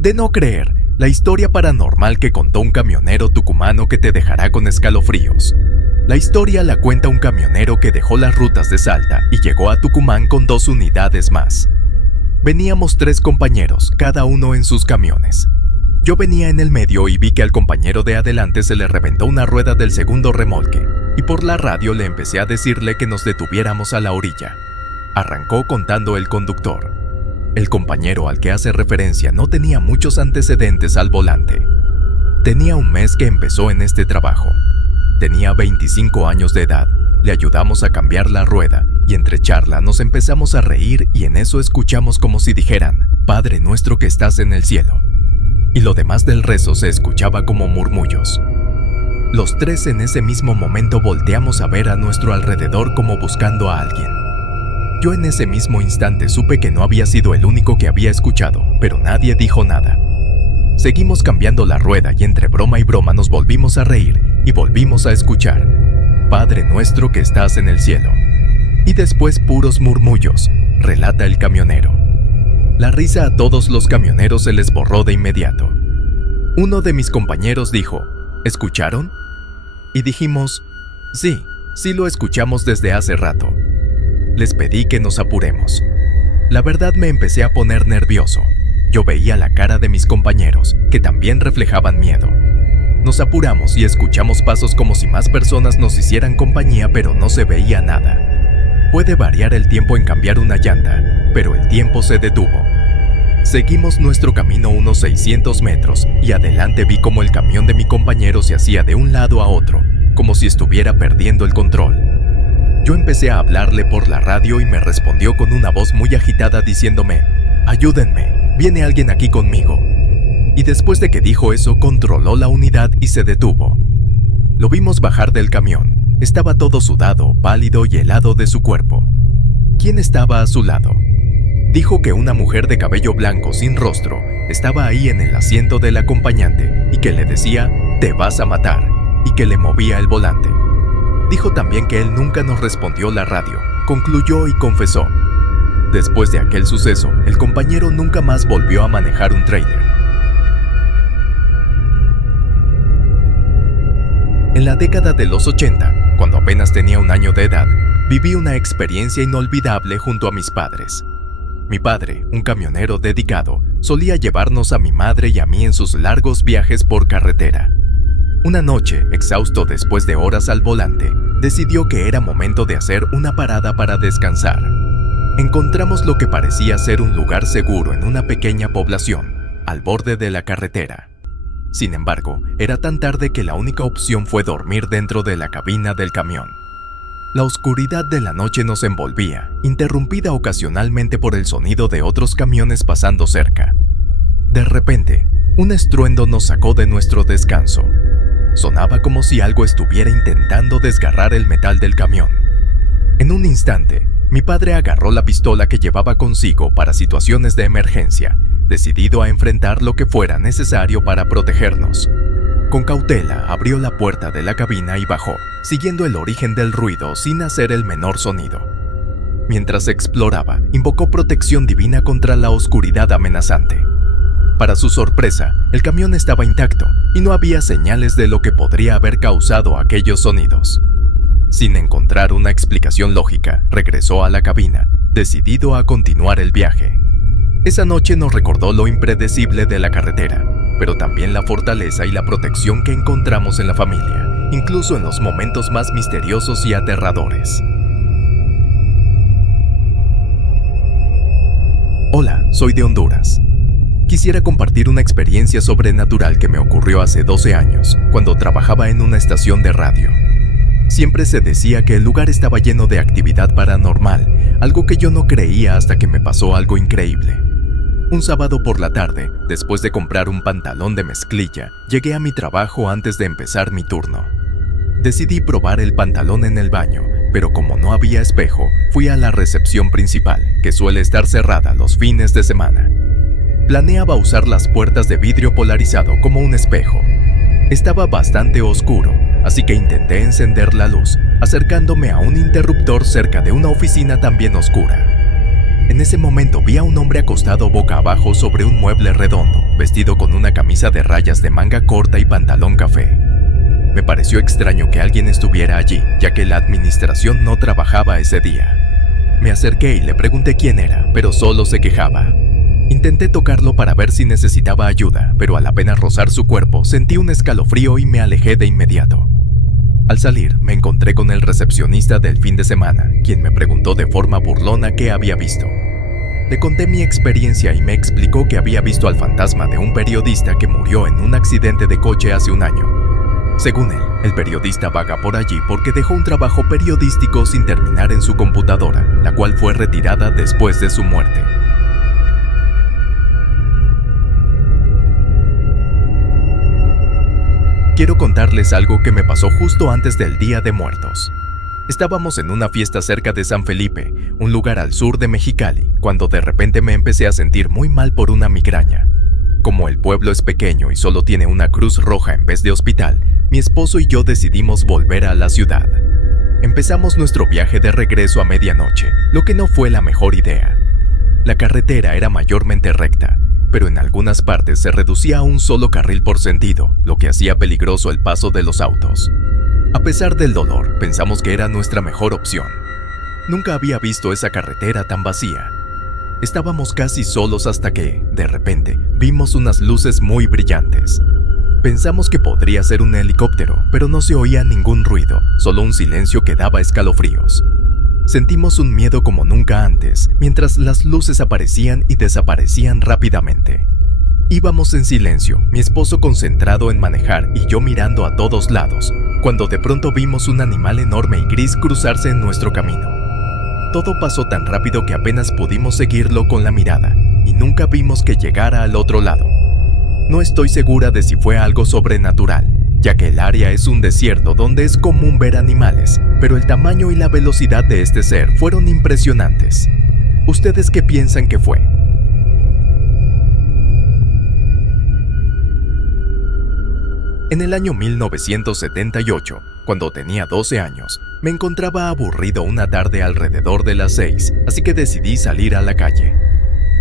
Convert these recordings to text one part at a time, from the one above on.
De no creer, la historia paranormal que contó un camionero tucumano que te dejará con escalofríos. La historia la cuenta un camionero que dejó las rutas de Salta y llegó a Tucumán con 2 unidades más. Veníamos 3 compañeros, cada uno en sus camiones. Yo venía en el medio y vi que al compañero de adelante se le reventó una rueda del segundo remolque, y por la radio le empecé a decirle que nos detuviéramos a la orilla. Arrancó contando el conductor. El compañero al que hace referencia no tenía muchos antecedentes al volante. Tenía un mes que empezó en este trabajo. Tenía 25 años de edad. Le ayudamos a cambiar la rueda y entre charla nos empezamos a reír y en eso escuchamos como si dijeran, Padre nuestro que estás en el cielo. Y lo demás del rezo se escuchaba como murmullos. Los 3 en ese mismo momento volteamos a ver a nuestro alrededor como buscando a alguien. Yo en ese mismo instante supe que no había sido el único que había escuchado, pero nadie dijo nada. Seguimos cambiando la rueda y entre broma y broma nos volvimos a reír y volvimos a escuchar, Padre nuestro que estás en el cielo. Y después puros murmullos, relata el camionero. La risa a todos los camioneros se les borró de inmediato. Uno de mis compañeros dijo, ¿escucharon? Y dijimos, sí lo escuchamos desde hace rato. Les pedí que nos apuremos. La verdad me empecé a poner nervioso. Yo veía la cara de mis compañeros, que también reflejaban miedo. Nos apuramos y escuchamos pasos como si más personas nos hicieran compañía, pero no se veía nada. Puede variar el tiempo en cambiar una llanta, pero el tiempo se detuvo. Seguimos nuestro camino unos 600 metros y adelante vi como el camión de mi compañero se hacía de un lado a otro, como si estuviera perdiendo el control. Yo empecé a hablarle por la radio y me respondió con una voz muy agitada diciéndome, ayúdenme, viene alguien aquí conmigo. Y después de que dijo eso, controló la unidad y se detuvo. Lo vimos bajar del camión. Estaba todo sudado, pálido y helado de su cuerpo. ¿Quién estaba a su lado? Dijo que una mujer de cabello blanco sin rostro estaba ahí en el asiento del acompañante y que le decía, te vas a matar, y que le movía el volante. Dijo también que él nunca nos respondió la radio, concluyó y confesó. Después de aquel suceso, el compañero nunca más volvió a manejar un tráiler. En la década de los 80, cuando apenas tenía 1 año de edad, viví una experiencia inolvidable junto a mis padres. Mi padre, un camionero dedicado, solía llevarnos a mi madre y a mí en sus largos viajes por carretera. Una noche, exhausto después de horas al volante, decidió que era momento de hacer una parada para descansar. Encontramos lo que parecía ser un lugar seguro en una pequeña población, al borde de la carretera. Sin embargo, era tan tarde que la única opción fue dormir dentro de la cabina del camión. La oscuridad de la noche nos envolvía, interrumpida ocasionalmente por el sonido de otros camiones pasando cerca. De repente, un estruendo nos sacó de nuestro descanso. Sonaba como si algo estuviera intentando desgarrar el metal del camión. En un instante, mi padre agarró la pistola que llevaba consigo para situaciones de emergencia, decidido a enfrentar lo que fuera necesario para protegernos. Con cautela abrió la puerta de la cabina y bajó, siguiendo el origen del ruido sin hacer el menor sonido. Mientras exploraba, invocó protección divina contra la oscuridad amenazante. Para su sorpresa, el camión estaba intacto y no había señales de lo que podría haber causado aquellos sonidos. Sin encontrar una explicación lógica, regresó a la cabina, decidido a continuar el viaje. Esa noche nos recordó lo impredecible de la carretera, pero también la fortaleza y la protección que encontramos en la familia, incluso en los momentos más misteriosos y aterradores. Hola, soy de Honduras. Quisiera compartir una experiencia sobrenatural que me ocurrió hace 12 años, cuando trabajaba en una estación de radio. Siempre se decía que el lugar estaba lleno de actividad paranormal, algo que yo no creía hasta que me pasó algo increíble. Un sábado por la tarde, después de comprar un pantalón de mezclilla, llegué a mi trabajo antes de empezar mi turno. Decidí probar el pantalón en el baño, pero como no había espejo, fui a la recepción principal, que suele estar cerrada los fines de semana. Planeaba usar las puertas de vidrio polarizado como un espejo. Estaba bastante oscuro, así que intenté encender la luz, acercándome a un interruptor cerca de una oficina también oscura. En ese momento vi a un hombre acostado boca abajo sobre un mueble redondo, vestido con una camisa de rayas de manga corta y pantalón café. Me pareció extraño que alguien estuviera allí, ya que la administración no trabajaba ese día. Me acerqué y le pregunté quién era, pero solo se quejaba. Intenté tocarlo para ver si necesitaba ayuda, pero al apenas rozar su cuerpo sentí un escalofrío y me alejé de inmediato. Al salir, me encontré con el recepcionista del fin de semana, quien me preguntó de forma burlona qué había visto. Le conté mi experiencia y me explicó que había visto al fantasma de un periodista que murió en un accidente de coche hace un año. Según él, el periodista vaga por allí porque dejó un trabajo periodístico sin terminar en su computadora, la cual fue retirada después de su muerte. Quiero contarles algo que me pasó justo antes del Día de Muertos. Estábamos en una fiesta cerca de San Felipe, un lugar al sur de Mexicali, cuando de repente me empecé a sentir muy mal por una migraña. Como el pueblo es pequeño y solo tiene una cruz roja en vez de hospital, mi esposo y yo decidimos volver a la ciudad. Empezamos nuestro viaje de regreso a medianoche, lo que no fue la mejor idea. La carretera era mayormente recta, pero en algunas partes se reducía a un solo carril por sentido, lo que hacía peligroso el paso de los autos. A pesar del dolor, pensamos que era nuestra mejor opción. Nunca había visto esa carretera tan vacía. Estábamos casi solos hasta que, de repente, vimos unas luces muy brillantes. Pensamos que podría ser un helicóptero, pero no se oía ningún ruido, solo un silencio que daba escalofríos. Sentimos un miedo como nunca antes, mientras las luces aparecían y desaparecían rápidamente. Íbamos en silencio, mi esposo concentrado en manejar y yo mirando a todos lados, cuando de pronto vimos un animal enorme y gris cruzarse en nuestro camino. Todo pasó tan rápido que apenas pudimos seguirlo con la mirada, y nunca vimos que llegara al otro lado. No estoy segura de si fue algo sobrenatural, ya que el área es un desierto donde es común ver animales, pero el tamaño y la velocidad de este ser fueron impresionantes. ¿Ustedes qué piensan que fue? En el año 1978, cuando tenía 12 años, me encontraba aburrido una tarde alrededor de las 6, así que decidí salir a la calle.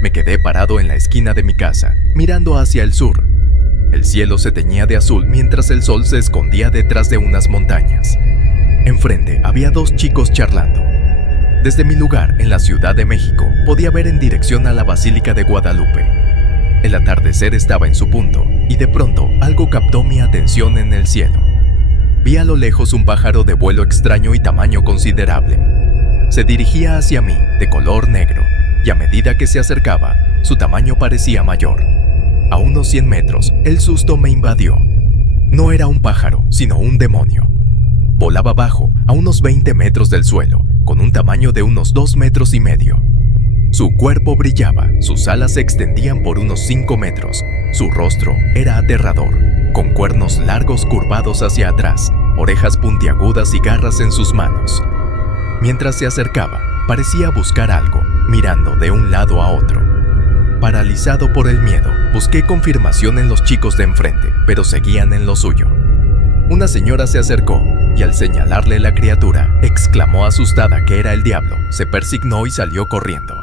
Me quedé parado en la esquina de mi casa, mirando hacia el sur. El cielo se teñía de azul mientras el sol se escondía detrás de unas montañas. Enfrente había dos chicos charlando. Desde mi lugar, en la Ciudad de México, podía ver en dirección a la Basílica de Guadalupe. El atardecer estaba en su punto, y de pronto algo captó mi atención en el cielo. Vi a lo lejos un pájaro de vuelo extraño y tamaño considerable. Se dirigía hacia mí, de color negro, y a medida que se acercaba, su tamaño parecía mayor. A unos 100 metros, el susto me invadió. No era un pájaro, sino un demonio. Volaba bajo, a unos 20 metros del suelo, con un tamaño de unos 2,5 metros. Su cuerpo brillaba, sus alas se extendían por unos 5 metros. Su rostro era aterrador, con cuernos largos curvados hacia atrás, orejas puntiagudas y garras en sus manos. Mientras se acercaba, parecía buscar algo, mirando de un lado a otro. Paralizado por el miedo, busqué confirmación en los chicos de enfrente, pero seguían en lo suyo. Una señora se acercó y al señalarle la criatura, exclamó asustada que era el diablo, se persignó y salió corriendo.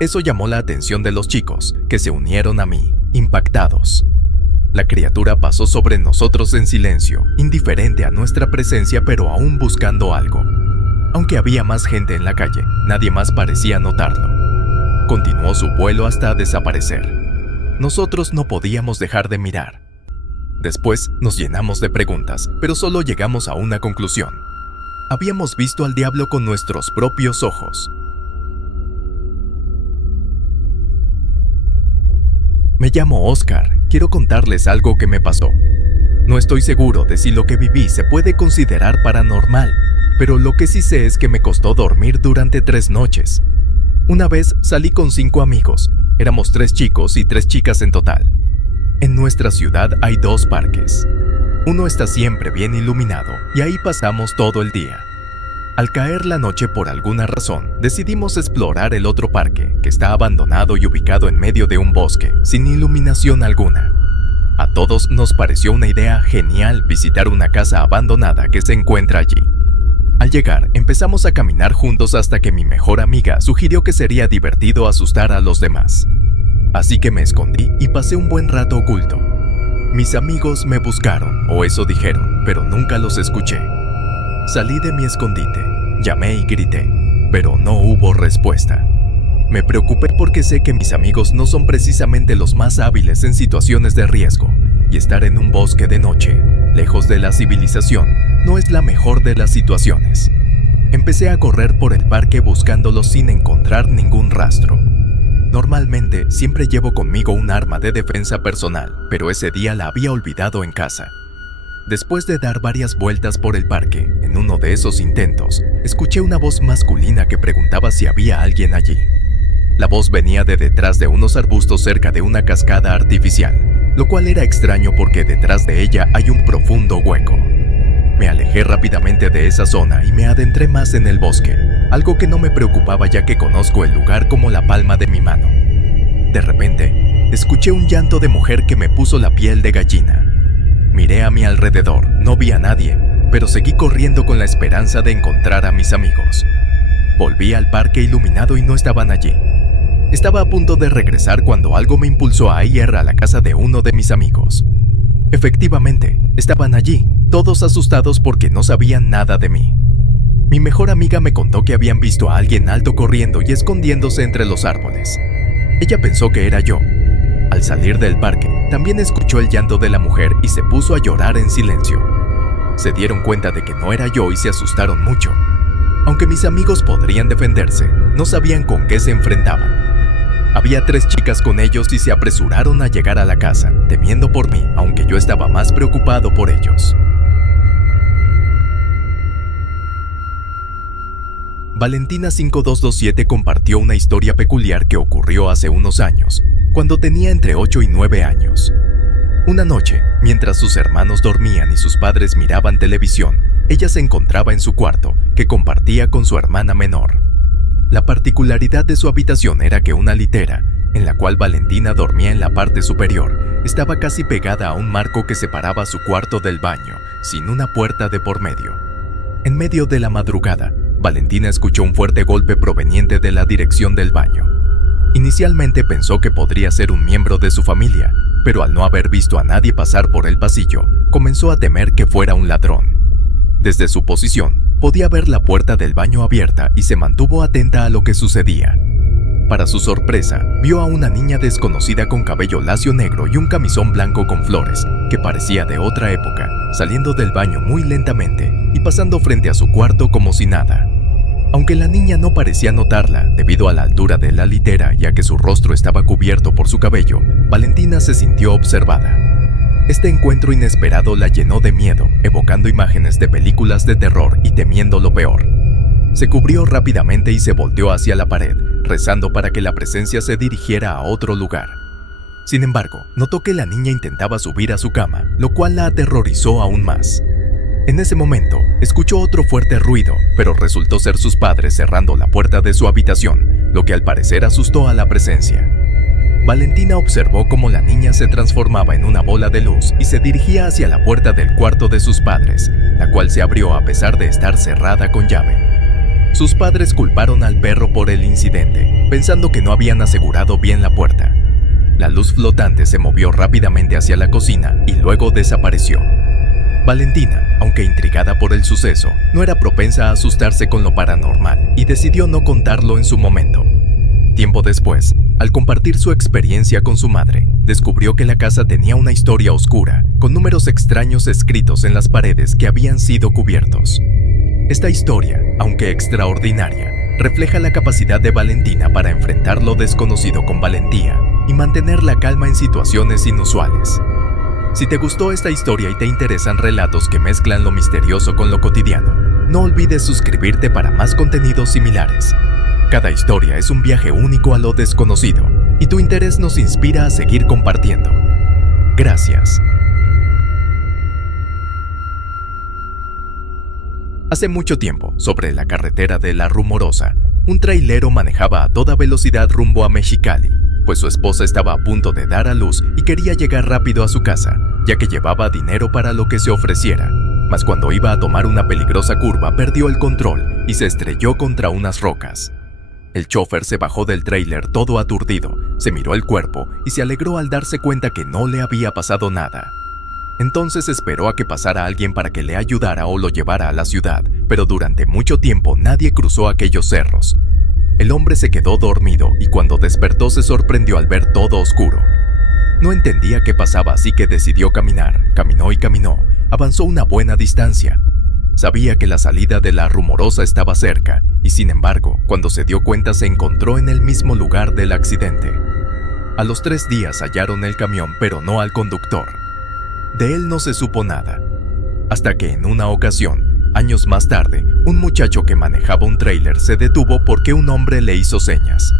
Eso llamó la atención de los chicos, que se unieron a mí, impactados. La criatura pasó sobre nosotros en silencio, indiferente a nuestra presencia pero aún buscando algo. Aunque había más gente en la calle, nadie más parecía notarlo. Continuó su vuelo hasta desaparecer. Nosotros no podíamos dejar de mirar. Después nos llenamos de preguntas, pero solo llegamos a una conclusión. Habíamos visto al diablo con nuestros propios ojos. Me llamo Oscar, quiero contarles algo que me pasó. No estoy seguro de si lo que viví se puede considerar paranormal, pero lo que sí sé es que me costó dormir durante 3 noches. Una vez salí con 5 amigos, éramos 3 chicos y 3 chicas en total. En nuestra ciudad hay 2 parques. Uno está siempre bien iluminado y ahí pasamos todo el día. Al caer la noche por alguna razón, decidimos explorar el otro parque, que está abandonado y ubicado en medio de un bosque, sin iluminación alguna. A todos nos pareció una idea genial visitar una casa abandonada que se encuentra allí. Al llegar, empezamos a caminar juntos hasta que mi mejor amiga sugirió que sería divertido asustar a los demás. Así que me escondí y pasé un buen rato oculto. Mis amigos me buscaron, o eso dijeron, pero nunca los escuché. Salí de mi escondite, llamé y grité, pero no hubo respuesta. Me preocupé porque sé que mis amigos no son precisamente los más hábiles en situaciones de riesgo, y estar en un bosque de noche, lejos de la civilización, no es la mejor de las situaciones. Empecé a correr por el parque buscándolos sin encontrar ningún rastro. Normalmente siempre llevo conmigo un arma de defensa personal, pero ese día la había olvidado en casa. Después de dar varias vueltas por el parque, en uno de esos intentos, escuché una voz masculina que preguntaba si había alguien allí. La voz venía de detrás de unos arbustos cerca de una cascada artificial, lo cual era extraño porque detrás de ella hay un profundo hueco. Me alejé rápidamente de esa zona y me adentré más en el bosque, algo que no me preocupaba ya que conozco el lugar como la palma de mi mano. De repente, escuché un llanto de mujer que me puso la piel de gallina. Miré a mi alrededor, no vi a nadie, pero seguí corriendo con la esperanza de encontrar a mis amigos. Volví al parque iluminado y no estaban allí. Estaba a punto de regresar cuando algo me impulsó a ir a la casa de uno de mis amigos. Efectivamente, estaban allí, todos asustados porque no sabían nada de mí. Mi mejor amiga me contó que habían visto a alguien alto corriendo y escondiéndose entre los árboles. Ella pensó que era yo. Al salir del parque, también escuchó el llanto de la mujer y se puso a llorar en silencio. Se dieron cuenta de que no era yo y se asustaron mucho. Aunque mis amigos podrían defenderse, no sabían con qué se enfrentaban. Había 3 chicas con ellos y se apresuraron a llegar a la casa, temiendo por mí, aunque yo estaba más preocupado por ellos. Valentina 5227 compartió una historia peculiar que ocurrió hace unos años, cuando tenía entre 8 y 9 años. Una noche, mientras sus hermanos dormían y sus padres miraban televisión, ella se encontraba en su cuarto, que compartía con su hermana menor. La particularidad de su habitación era que una litera, en la cual Valentina dormía en la parte superior, estaba casi pegada a un marco que separaba su cuarto del baño, sin una puerta de por medio. En medio de la madrugada, Valentina escuchó un fuerte golpe proveniente de la dirección del baño. Inicialmente pensó que podría ser un miembro de su familia, pero al no haber visto a nadie pasar por el pasillo, comenzó a temer que fuera un ladrón. Desde su posición, podía ver la puerta del baño abierta y se mantuvo atenta a lo que sucedía. Para su sorpresa, vio a una niña desconocida con cabello lacio negro y un camisón blanco con flores, que parecía de otra época, saliendo del baño muy lentamente y pasando frente a su cuarto como si nada. Aunque la niña no parecía notarla debido a la altura de la litera ya que su rostro estaba cubierto por su cabello, Valentina se sintió observada. Este encuentro inesperado la llenó de miedo, evocando imágenes de películas de terror y temiendo lo peor. Se cubrió rápidamente y se volteó hacia la pared, rezando para que la presencia se dirigiera a otro lugar. Sin embargo, notó que la niña intentaba subir a su cama, lo cual la aterrorizó aún más. En ese momento, escuchó otro fuerte ruido, pero resultó ser sus padres cerrando la puerta de su habitación, lo que al parecer asustó a la presencia. Valentina observó cómo la niña se transformaba en una bola de luz y se dirigía hacia la puerta del cuarto de sus padres, la cual se abrió a pesar de estar cerrada con llave. Sus padres culparon al perro por el incidente, pensando que no habían asegurado bien la puerta. La luz flotante se movió rápidamente hacia la cocina y luego desapareció. Valentina, aunque intrigada por el suceso, no era propensa a asustarse con lo paranormal y decidió no contarlo en su momento. Tiempo después, al compartir su experiencia con su madre, descubrió que la casa tenía una historia oscura, con números extraños escritos en las paredes que habían sido cubiertos. Esta historia, aunque extraordinaria, refleja la capacidad de Valentina para enfrentar lo desconocido con valentía y mantener la calma en situaciones inusuales. Si te gustó esta historia y te interesan relatos que mezclan lo misterioso con lo cotidiano, no olvides suscribirte para más contenidos similares. Cada historia es un viaje único a lo desconocido, y tu interés nos inspira a seguir compartiendo. Gracias. Hace mucho tiempo, sobre la carretera de La Rumorosa, un trailero manejaba a toda velocidad rumbo a Mexicali, pues su esposa estaba a punto de dar a luz y quería llegar rápido a su casa, ya que llevaba dinero para lo que se ofreciera, mas cuando iba a tomar una peligrosa curva perdió el control y se estrelló contra unas rocas. El chofer se bajó del tráiler todo aturdido, se miró el cuerpo y se alegró al darse cuenta que no le había pasado nada. Entonces esperó a que pasara alguien para que le ayudara o lo llevara a la ciudad, pero durante mucho tiempo nadie cruzó aquellos cerros. El hombre se quedó dormido y cuando despertó se sorprendió al ver todo oscuro. No entendía qué pasaba, así que decidió caminar. Caminó y caminó. Avanzó una buena distancia. Sabía que la salida de la Rumorosa estaba cerca y sin embargo, cuando se dio cuenta se encontró en el mismo lugar del accidente. A los 3 días hallaron el camión, pero no al conductor. De él no se supo nada, hasta que en una ocasión, años más tarde, un muchacho que manejaba un tráiler se detuvo porque un hombre le hizo señas.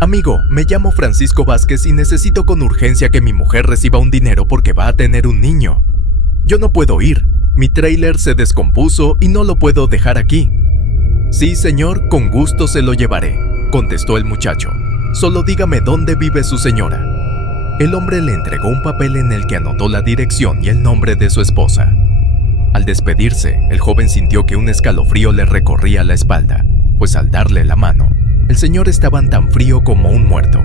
«Amigo, me llamo Francisco Vázquez y necesito con urgencia que mi mujer reciba un dinero porque va a tener un niño. Yo no puedo ir, mi tráiler se descompuso y no lo puedo dejar aquí». «Sí, señor, con gusto se lo llevaré», contestó el muchacho. «Solo dígame dónde vive su señora». El hombre le entregó un papel en el que anotó la dirección y el nombre de su esposa. Al despedirse, el joven sintió que un escalofrío le recorría la espalda, pues al darle la mano, el señor estaba tan frío como un muerto.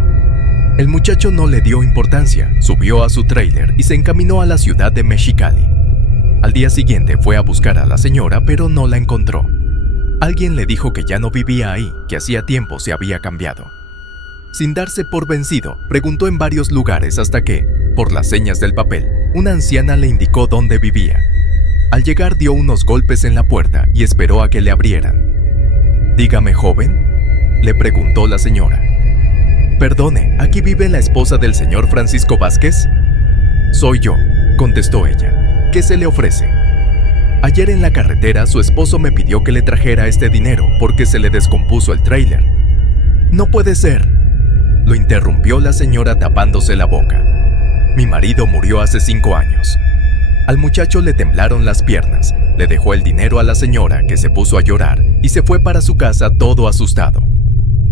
El muchacho no le dio importancia, subió a su tráiler y se encaminó a la ciudad de Mexicali. Al día siguiente fue a buscar a la señora, pero no la encontró. Alguien le dijo que ya no vivía ahí, que hacía tiempo se había cambiado. Sin darse por vencido, preguntó en varios lugares hasta que, por las señas del papel, una anciana le indicó dónde vivía. Al llegar dio unos golpes en la puerta y esperó a que le abrieran. «Dígame, joven», le preguntó la señora. «Perdone, ¿aquí vive la esposa del señor Francisco Vázquez?» «Soy yo», contestó ella. «¿Qué se le ofrece?» «Ayer en la carretera su esposo me pidió que le trajera este dinero porque se le descompuso el tráiler». «No puede ser», lo interrumpió la señora tapándose la boca. «Mi marido murió hace 5 años». Al muchacho le temblaron las piernas, le dejó el dinero a la señora que se puso a llorar y se fue para su casa todo asustado.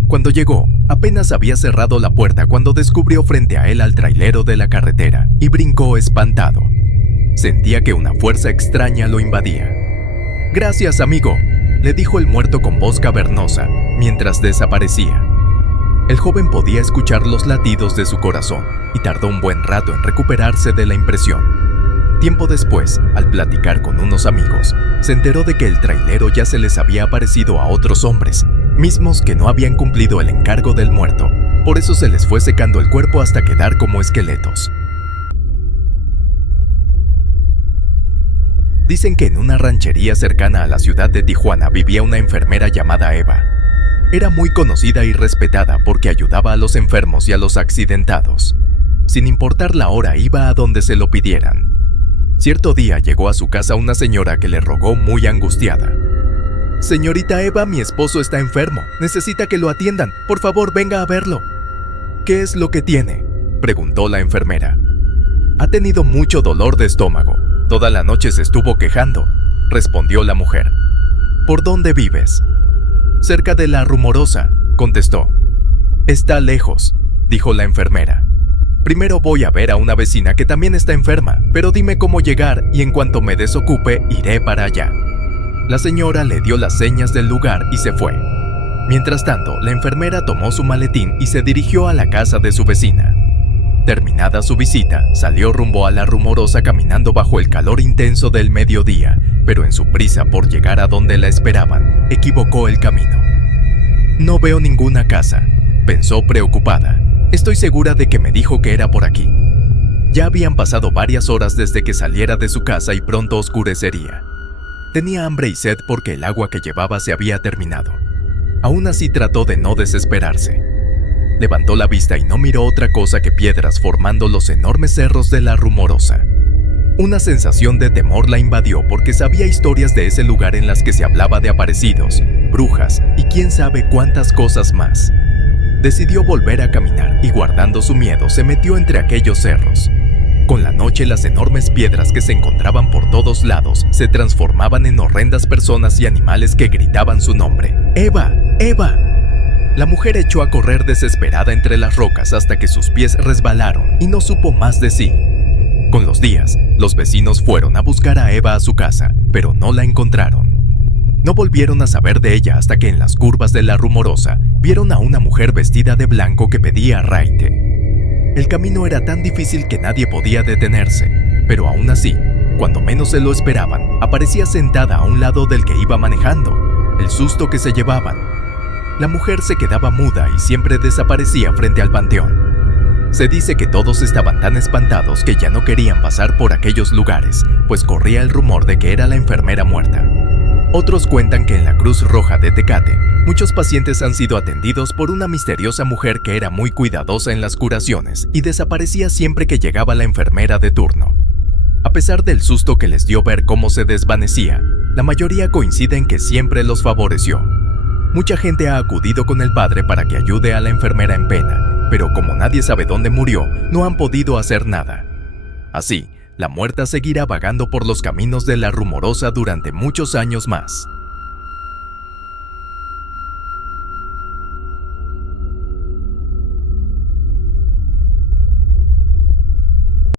Cuando llegó, apenas había cerrado la puerta cuando descubrió frente a él al trailero de la carretera y brincó espantado. Sentía que una fuerza extraña lo invadía. «Gracias, amigo», le dijo el muerto con voz cavernosa mientras desaparecía. El joven podía escuchar los latidos de su corazón y tardó un buen rato en recuperarse de la impresión. Tiempo después, al platicar con unos amigos, se enteró de que el trailero ya se les había aparecido a otros hombres, mismos que no habían cumplido el encargo del muerto. Por eso se les fue secando el cuerpo hasta quedar como esqueletos. Dicen que en una ranchería cercana a la ciudad de Tijuana vivía una enfermera llamada Eva. Era muy conocida y respetada porque ayudaba a los enfermos y a los accidentados. Sin importar la hora, iba a donde se lo pidieran. Cierto día llegó a su casa una señora que le rogó muy angustiada. «Señorita Eva, mi esposo está enfermo. Necesita que lo atiendan. Por favor, venga a verlo». «¿Qué es lo que tiene?», preguntó la enfermera. «Ha tenido mucho dolor de estómago. Toda la noche se estuvo quejando», respondió la mujer. «¿Por dónde vives?» «Cerca de la Rumorosa», contestó. «Está lejos», dijo la enfermera. «Primero voy a ver a una vecina que también está enferma, pero dime cómo llegar y en cuanto me desocupe iré para allá». La señora le dio las señas del lugar y se fue. Mientras tanto, la enfermera tomó su maletín y se dirigió a la casa de su vecina. Terminada su visita, salió rumbo a la Rumorosa caminando bajo el calor intenso del mediodía, pero en su prisa por llegar a donde la esperaban, equivocó el camino. «No veo ninguna casa», pensó preocupada. «Estoy segura de que me dijo que era por aquí». Ya habían pasado varias horas desde que saliera de su casa y pronto oscurecería. Tenía hambre y sed porque el agua que llevaba se había terminado. Aún así trató de no desesperarse. Levantó la vista y no miró otra cosa que piedras formando los enormes cerros de la Rumorosa. Una sensación de temor la invadió porque sabía historias de ese lugar en las que se hablaba de aparecidos, brujas y quién sabe cuántas cosas más. Decidió volver a caminar y guardando su miedo se metió entre aquellos cerros. Con la noche las enormes piedras que se encontraban por todos lados se transformaban en horrendas personas y animales que gritaban su nombre. «¡Eva! ¡Eva!». La mujer echó a correr desesperada entre las rocas hasta que sus pies resbalaron y no supo más de sí. Con los días, los vecinos fueron a buscar a Eva a su casa, pero no la encontraron. No volvieron a saber de ella hasta que en las curvas de La Rumorosa vieron a una mujer vestida de blanco que pedía raite. El camino era tan difícil que nadie podía detenerse, pero aún así, cuando menos se lo esperaban, aparecía sentada a un lado del que iba manejando. El susto que se llevaban. La mujer se quedaba muda y siempre desaparecía frente al panteón. Se dice que todos estaban tan espantados que ya no querían pasar por aquellos lugares, pues corría el rumor de que era la enfermera muerta. Otros cuentan que en la Cruz Roja de Tecate, muchos pacientes han sido atendidos por una misteriosa mujer que era muy cuidadosa en las curaciones y desaparecía siempre que llegaba la enfermera de turno. A pesar del susto que les dio ver cómo se desvanecía, la mayoría coincide en que siempre los favoreció. Mucha gente ha acudido con el padre para que ayude a la enfermera en pena, pero como nadie sabe dónde murió, no han podido hacer nada. Así, la muerta seguirá vagando por los caminos de La Rumorosa durante muchos años más.